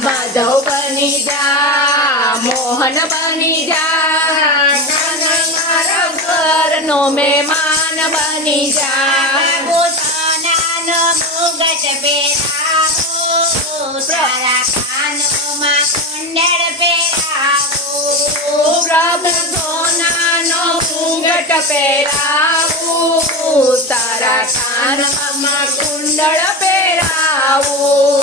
માધવ બની જા, મોહન બની જા ઘરનો મહેમાન બની જા. પોતાનાનો મુગટ પહેરાવો તારા કાનોમાં કુંડળ પહેરાવો પ્રભુ સોનાનો ઘૂંઘટ પહેરાવું, તારા કાનમાં કુંડળ પહેરાવું.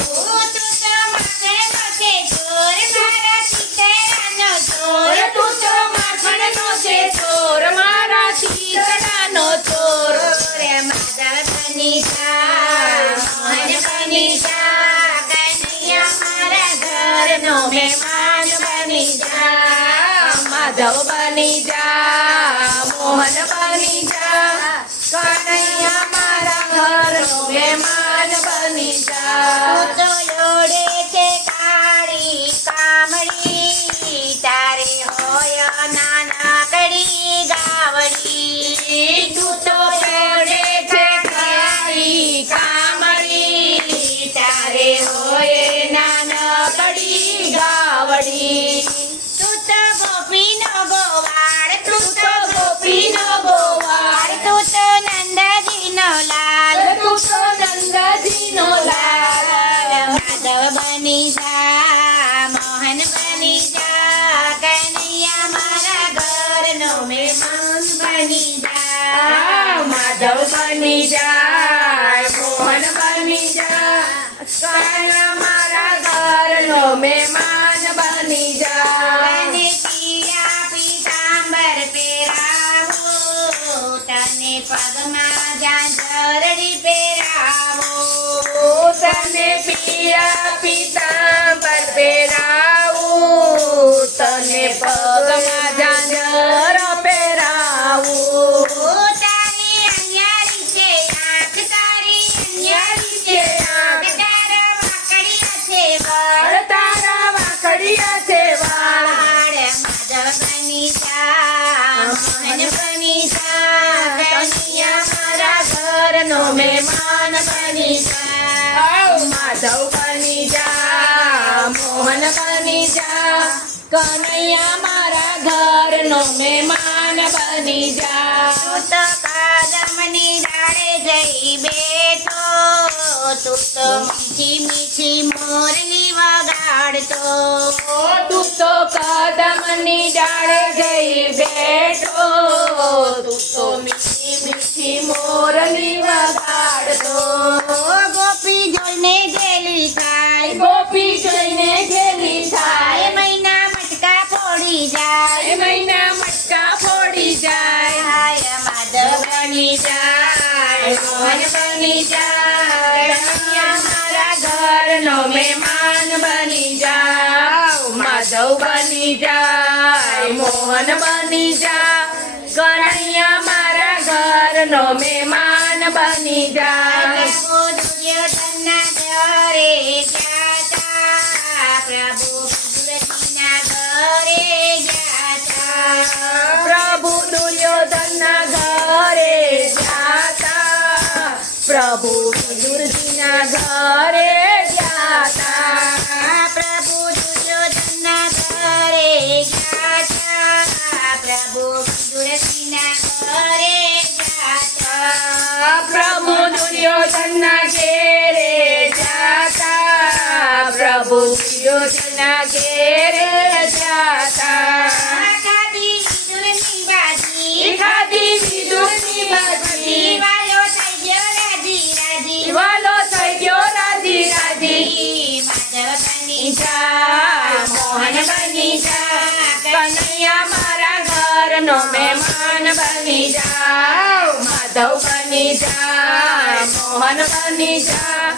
મહેમાન બની જા માધવ બની જા મોહન બની ગાવડી તું તો ગોવાળ તું તો ગોપીનો ગોવાળ. તું તો નંદજીનો લાલ. તું તો નંદજીનો લાલ. માધવ બની જા મોહન બની જા કનૈયા મારા ઘરનો મહેમાન બની જા. માધવ બની જાય મોહન બની જાય કાના તને પગમાં ઝાંઝરડી પહેરાવો. તને પીળા પીતાંબર પહેરાવું. તને પગમાં ઝાંઝર પહેરાવું. તારી ઘરનો મહેમાન બની જા માધવ બની જા મોહન બની જા કનૈયા મારા ઘરનો મહેમાન બની જા તું તો કાદમની ડાળે જઈ બેઠો તું તો મીઠી મીઠી મોરલી વગાડતો. તું તો કદમની ડાળે જઈ બેઠો તું બની જાય મારા ઘરનો મહેમાન બની જાઓ માધવ બની જાય મોહન બની જા. કનૈયા મારા ઘરનો મહેમાન બની જાય પ્રભુ ઘરે જાતા. પ્રભુ દુર્યોધનના ઘરે જાતા. પ્રભુ દુર્યોધનના ઘરે જાતા. પ્રભુ દુર્યોધનના ઘેરે જાતા. પ્રભુ દુર્યોધનના ઘેરે જાતા. ઘરનો મહેમાન બની જા માધવ બની જા મોહન બની જા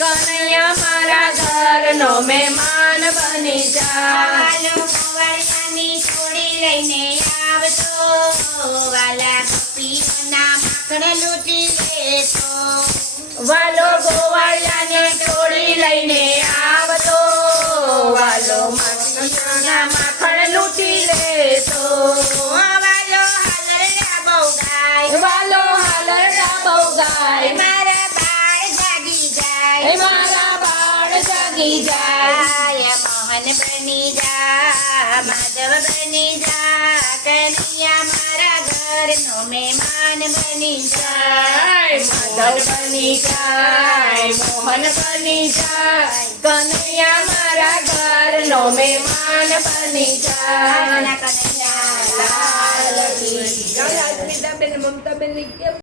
કનૈયા મારા ઘરનો મહેમાન બની જા. કવરિયાની છોડી લઈને આવતો વાલા ગોપીઓના માખણ લૂંટી લેતો. વાલો ગોવાળિયાને ટોળી બહુ ગાય મારા બાળ જાગી જાય એ મારા બાળ જાગી જાય બની જા માધવ બની જા કનૈયા મારા ઘરનો મહેમાન બની જાય માધવ બની જાય મોહન બની જાય કનૈયા મારા ઘરનો મહેમાન બની જાય કનૈયા લાલ કી જય અસ્મિતાબેન મમતાબેન કેમ